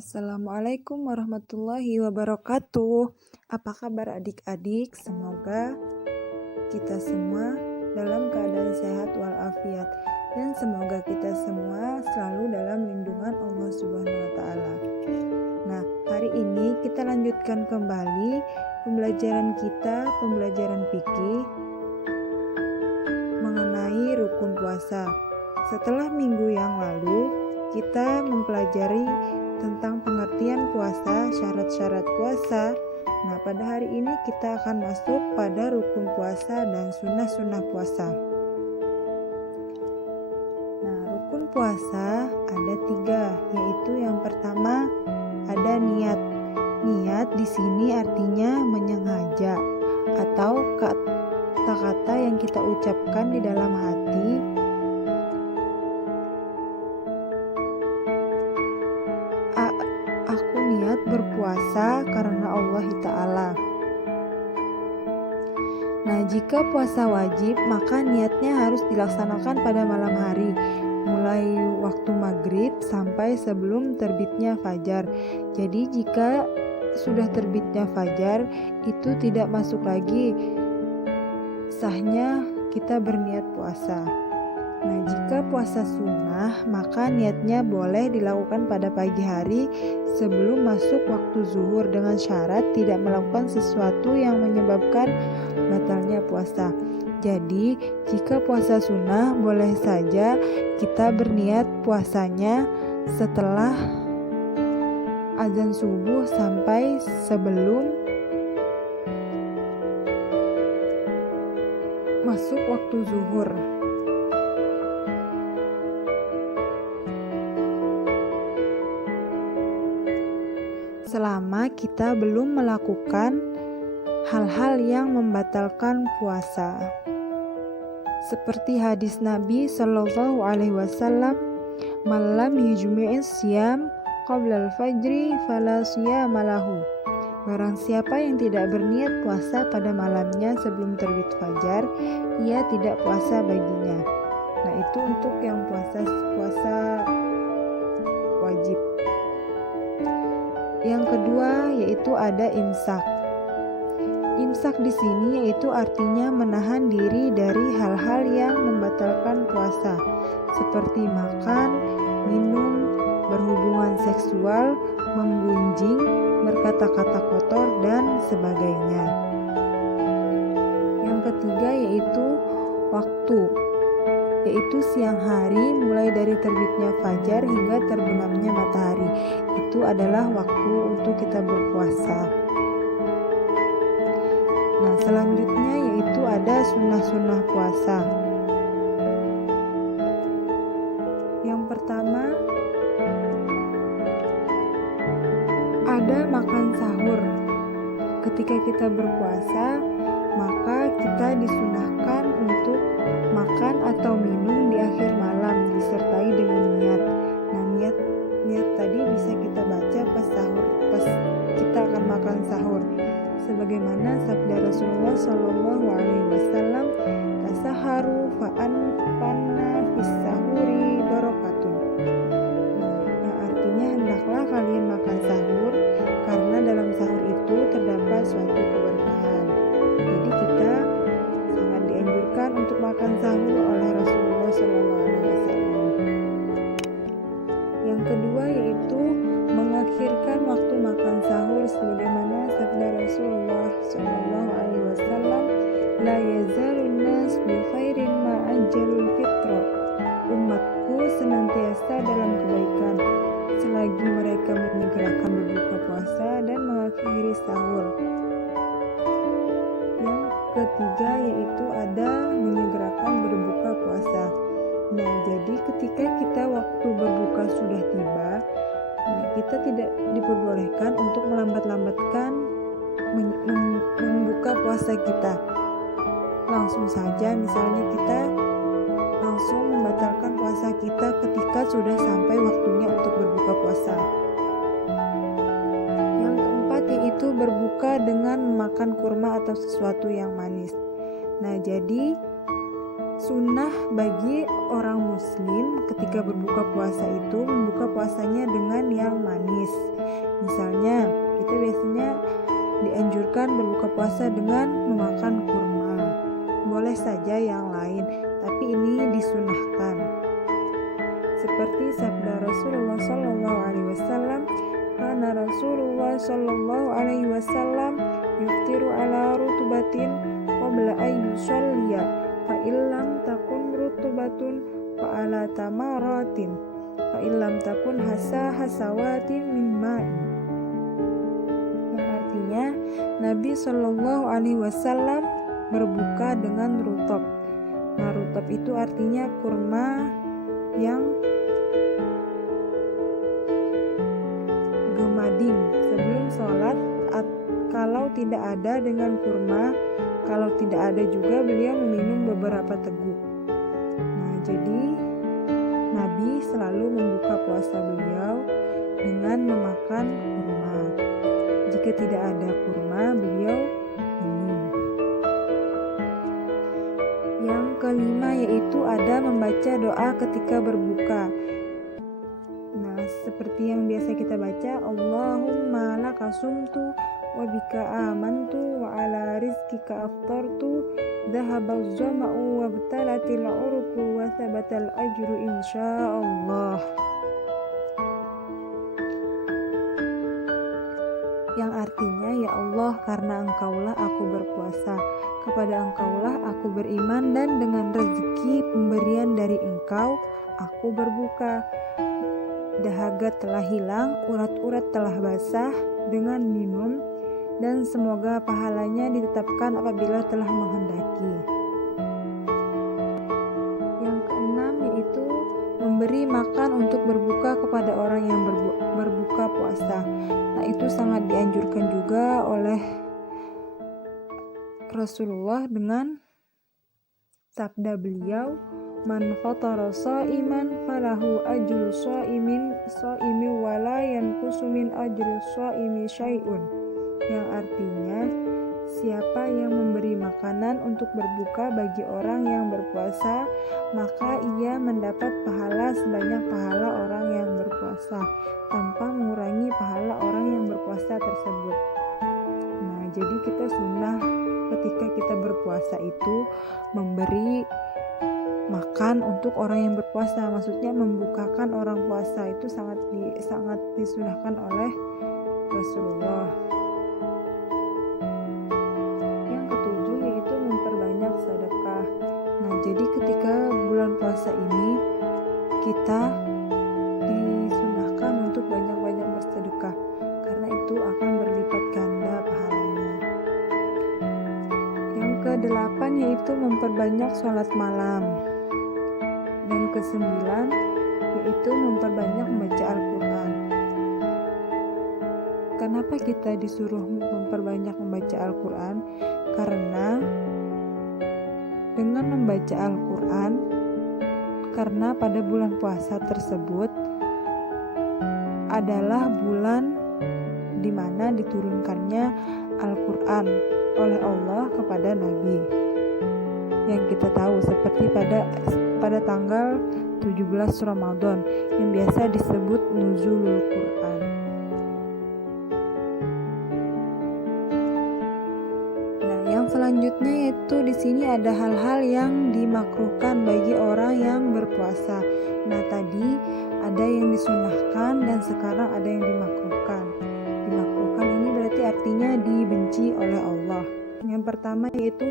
Assalamualaikum warahmatullahi wabarakatuh. Apa kabar adik-adik? Semoga kita semua dalam keadaan sehat walafiat dan semoga kita semua selalu dalam lindungan Allah Subhanahu wa taala. Nah, hari ini kita lanjutkan kembali pembelajaran fikih mengenai rukun puasa. Setelah minggu yang lalu kita mempelajari tentang pengertian puasa, syarat-syarat puasa. Nah, pada hari ini kita akan masuk pada rukun puasa dan sunnah-sunnah puasa. Nah, rukun puasa ada 3, yaitu yang pertama ada niat. Niat di sini artinya menyengaja atau kata-kata yang kita ucapkan di dalam hati. Aku niat berpuasa karena Allah Ta'ala. Nah, jika puasa wajib, maka niatnya harus dilaksanakan pada malam hari, mulai waktu maghrib sampai sebelum terbitnya fajar. Jadi jika sudah terbitnya fajar, itu tidak masuk lagi sahnya kita berniat puasa. Nah, jika puasa sunnah, maka niatnya boleh dilakukan pada pagi hari sebelum masuk waktu zuhur dengan syarat tidak melakukan sesuatu yang menyebabkan batalnya puasa. Jadi, jika puasa sunnah, boleh saja kita berniat puasanya setelah azan subuh sampai sebelum masuk waktu zuhur. Selama kita belum melakukan hal-hal yang membatalkan puasa, seperti hadis Nabi Shallallahu Alaihi Wasallam, "Malam yujmi'is siyam qabla al-fajri fala siyama lahu." Barang siapa yang tidak berniat puasa pada malamnya sebelum terbit fajar, ia tidak puasa baginya. Nah, itu untuk yang puasa wajib. Yang kedua yaitu ada imsak. Imsak di sini yaitu artinya menahan diri dari hal-hal yang membatalkan puasa, seperti makan, minum, berhubungan seksual, menggunjing, berkata-kata kotor, dan sebagainya. Yang ketiga yaitu waktu, yaitu siang hari mulai dari terbitnya fajar hingga terbenamnya matahari. Itu adalah waktu untuk kita berpuasa. Nah, selanjutnya yaitu ada sunnah-sunnah puasa. Yang pertama ada makan sahur. Ketika kita berpuasa, maka kita disunahkan untuk makan atau minum di akhir malam disertai dengan niat. Nah, niat tadi bisa kita baca pas kita akan makan sahur, sebagaimana sabda Rasulullah Shallallahu Alaihi Wasallam, "Tasaharu fa'anna fis sahuri barokatun." Nah, artinya hendaklah kalian makan sahur karena dalam sahur itu terdapat suatu keberkahan. Jadi kita sangat dianjurkan untuk makan sahur oleh Rasulullah Shallallahu Alaihi Wasallam. Yang kedua yaitu mengakhirkan waktu makan sahur, sebagaimana sabda Rasulullah Shallallahu Alaihi Wasallam, "La yazalun nas bi khairin ma ajjalul fitra." Umatku senantiasa dalam kebaikan selagi mereka menyegerakan berbuka puasa dan mengakhiri sahur. Yang ketiga yaitu ada menyegerakan berbuka puasa. Nah, jadi ketika kita waktu berbuka sudah tiba, kita tidak diperbolehkan untuk melambat-lambatkan membuka puasa kita. Langsung saja misalnya kita langsung membatalkan puasa kita ketika sudah sampai waktunya untuk berbuka puasa. Yang keempat yaitu berbuka dengan makan kurma atau sesuatu yang manis. Nah, jadi sunnah bagi orang muslim ketika berbuka puasa itu membuka puasanya dengan yang manis. Misalnya, kita biasanya dianjurkan berbuka puasa dengan memakan kurma. Boleh saja yang lain, tapi ini disunahkan. Seperti sabda Rasulullah SAW, karena Rasulullah SAW yuftiru ala rutubatin qabla ayyusalliya fa illam takun rutubatun fa ala tamaratin fa illam takun hasawatin min ma'in. Yang artinya Nabi SAW berbuka dengan rutab. Nah, rutab itu artinya kurma yang gemading sebelum sholat. Kalau tidak ada dengan kurma, kalau tidak ada juga beliau meminum beberapa teguk. Nah, jadi Nabi selalu membuka puasa beliau dengan memakan kurma. Jika tidak ada kurma, beliau minum. Yang kelima yaitu ada membaca doa ketika berbuka. Nah, seperti yang biasa kita baca, Allahumma laka sumtu wa bika amantu wa ala rizkika aftartu dhahabal zama'u wa btalatil uruku wa thabatal ajru insyaallah. Yang artinya, ya Allah, karena Engkaulah aku berpuasa, kepada Engkaulah aku beriman, dan dengan rezeki pemberian dari Engkau aku berbuka. Dahaga telah hilang, urat-urat telah basah dengan minum, dan semoga pahalanya ditetapkan apabila telah menghendaki. Yang keenam yaitu memberi makan untuk berbuka kepada orang yang berbuka puasa. Nah, itu sangat dianjurkan juga oleh Rasulullah dengan sabda beliau, man fatara sha'iman falahu ajru sha'imi wala yanqusu min ajri sha'imi syai'un. Yang artinya, siapa yang memberi makanan untuk berbuka bagi orang yang berpuasa, maka ia mendapat pahala sebanyak pahala orang yang berpuasa, tanpa mengurangi pahala orang yang berpuasa tersebut. Nah, jadi kita sunnah ketika kita berpuasa itu memberi makan untuk orang yang berpuasa. Maksudnya membukakan orang puasa itu sangat disunahkan oleh Rasulullah. Jadi ketika bulan puasa ini kita disunahkan untuk banyak-banyak bersedekah, karena itu akan berlipat ganda pahalanya. Yang ke-8 yaitu memperbanyak sholat malam. Dan ke-9 yaitu memperbanyak membaca Al-Quran. Kenapa kita disuruh memperbanyak membaca Al-Quran? Karena dengan membaca Al-Quran, karena pada bulan puasa tersebut adalah bulan di mana diturunkannya Al-Quran oleh Allah kepada Nabi. Yang kita tahu seperti pada tanggal 17 Ramadan yang biasa disebut Nuzulul Quran. Selanjutnya yaitu di sini ada hal-hal yang dimakruhkan bagi orang yang berpuasa. Nah, tadi ada yang disunahkan dan sekarang ada yang dimakruhkan. Dimakruhkan ini berarti artinya dibenci oleh Allah. Yang pertama yaitu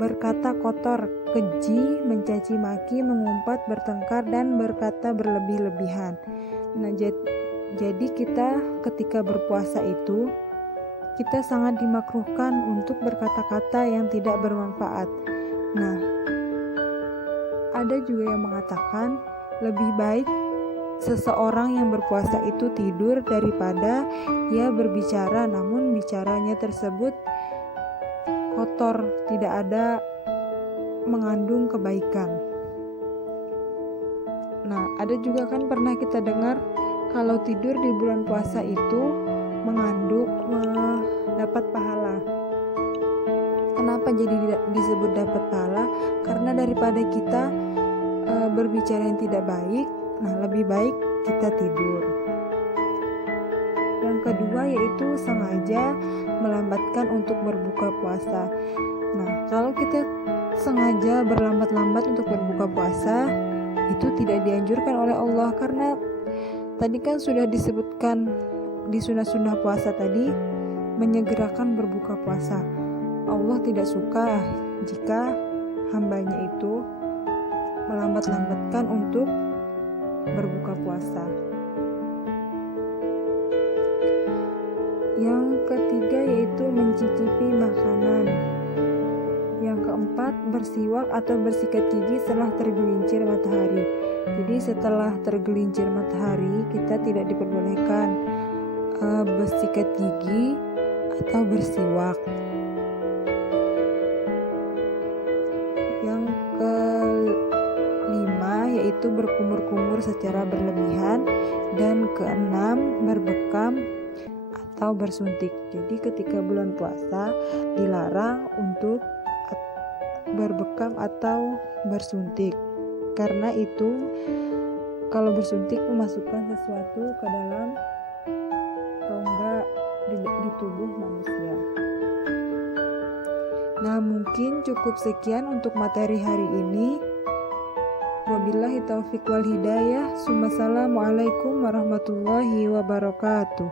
berkata kotor, keji, mencaci maki, mengumpat, bertengkar, dan berkata berlebih-lebihan. Nah, jadi kita ketika berpuasa itu kita sangat dimakruhkan untuk berkata-kata yang tidak bermanfaat. Nah, ada juga yang mengatakan lebih baik seseorang yang berpuasa itu tidur daripada ia berbicara, namun bicaranya tersebut kotor, tidak ada mengandung kebaikan. Nah, ada juga kan pernah kita dengar kalau tidur di bulan puasa itu dapat pahala. Kenapa jadi disebut dapat pahala? Karena daripada kita berbicara yang tidak baik, nah lebih baik kita tidur. Yang kedua yaitu sengaja melambatkan untuk berbuka puasa. Nah, kalau kita sengaja berlambat-lambat untuk berbuka puasa, itu tidak dianjurkan oleh Allah, karena tadi kan sudah disebutkan di sunnah-sunnah puasa tadi menyegerakan berbuka puasa. Allah tidak suka jika hambanya itu melambat-lambatkan untuk berbuka puasa. Yang ketiga yaitu mencicipi makanan. Yang keempat, bersiwak atau bersikat gigi setelah tergelincir matahari. Jadi setelah tergelincir matahari kita tidak diperbolehkan bersikat gigi atau bersiwak. Yang kelima yaitu berkumur-kumur secara berlebihan. Dan keenam, berbekam atau bersuntik. Jadi ketika bulan puasa dilarang untuk berbekam atau bersuntik, karena itu kalau bersuntik memasukkan sesuatu ke dalam rongga di tubuh manusia. Nah, mungkin cukup sekian untuk materi hari ini. Wabillahi taufiq wal hidayah. Assalamualaikum warahmatullahi wabarakatuh.